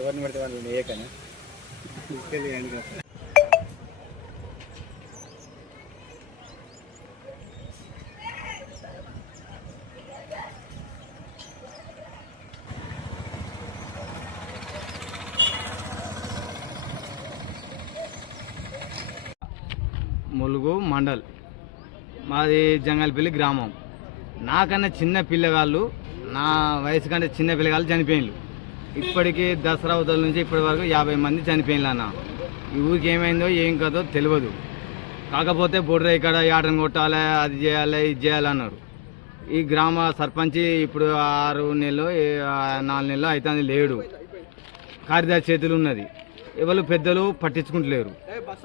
ఎవరిని పడితే వాళ్ళని ఏకనా ములుగు మండల్ మాది జంగల్పల్లి గ్రామం. నాకన్నా చిన్న పిల్లగాళ్ళు, నా వయసు కంటే చిన్న పిల్లగాళ్ళు చనిపోయినారు. ఇప్పటికీ దసరా అవతల నుంచి ఇప్పటి వరకు 50 మంది చనిపోయినారు అన్న. ఈ ఊరికి ఏమైందో ఏం కదో తెలియదు. కాకపోతే బొడ్ర ఇక్కడ యాటను కొట్టాలి, అది చేయాలి, ఇది చేయాలన్నారు. ఈ గ్రామ సర్పంచి ఇప్పుడు 6 నెలలు 4 నెలలు అవుతుంది లేడు. కార్యదర్శి చేతులు ఉన్నది. ఎవరు పెద్దలు పట్టించుకుంటలేరు.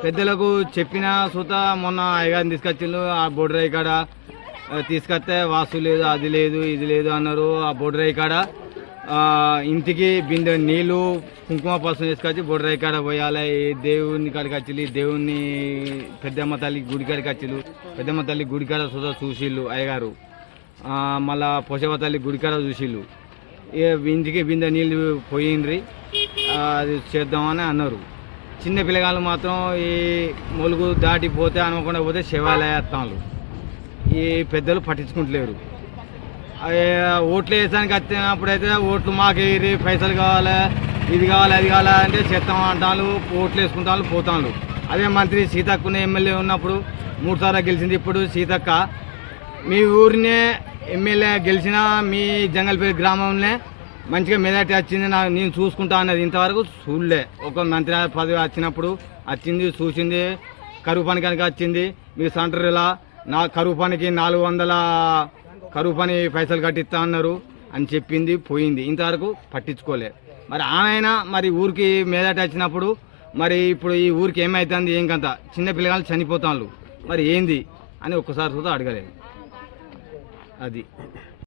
పెద్దలకు చెప్పిన సూత మొన్న అయ్యగారిని తీసుకొచ్చిండ్రు. ఆ బొడ్రాయి కాడ తీసుకొస్తే వాస్తు లేదు, అది లేదు, ఇది లేదు అన్నారు. ఆ బొడ్రాయి కాడ ఇంటికి బిందె నీళ్ళు కుంకుమ పసుపు తీసుకొచ్చి బొడ్రాయి కాడ పోయాలి. దేవుని కాడికి వచ్చిళ్ళు, దేవుని పెద్దమ్మ తల్లి గుడి కాడికి వచ్చిళ్ళు. పెద్దమ్మ తల్లి గుడి కాడ సూత చూసిళ్ళు అయ్యగారు. మళ్ళా పొసవ తల్లి గుడి కాడ చూసిళ్ళు. ఇంటికి బిందె నీళ్ళు పోయిండ్రి, అది చేద్దామని అన్నారు. చిన్న పిల్లగాళ్ళు మాత్రం ఈ ములుగు దాటిపోతే అనుకుండా పోతే శివాలయాత్తాలు. ఈ పెద్దలు పట్టించుకుంటలేరు. ఓట్లు వేసానికి వచ్చినప్పుడైతే ఓట్లు మాకు పైసలు కావాలి, ఇది కావాలి, అది కావాలి అంటే చేస్తాం అంటాను. ఓట్లు వేసుకుంటాను, పోతాను. అదే మంత్రి సీతక్కని ఎమ్మెల్యే ఉన్నప్పుడు 3 సార్లు గెలిచింది. ఇప్పుడు సీతక్క మీ ఊరినే ఎమ్మెల్యే గెలిచిన మీ జంగల్పల్లి గ్రామంలో మంచిగా మెజార్టీ వచ్చింది, నేను చూసుకుంటా అన్నది ఇంతవరకు చూడలే. ఒక మంత్రి పదవి వచ్చినప్పుడు వచ్చింది, చూసింది. కరువు పని కనుక వచ్చింది. మీ సెంటర్ ఇలా నా కరువు పనికి 400 కరువు పని పైసలు కట్టిస్తా అన్నారు అని చెప్పింది, పోయింది. ఇంతవరకు పట్టించుకోలే. మరి ఆమెనా మరి ఊరికి మెజార్టీ వచ్చినప్పుడు మరి ఇప్పుడు ఈ ఊరికి ఏమవుతుంది, ఏం కంత చిన్న పిల్లగాళ్ళు చనిపోతాను, మరి ఏంది అని ఒక్కసారి చూద్దా అడగలేదు. అది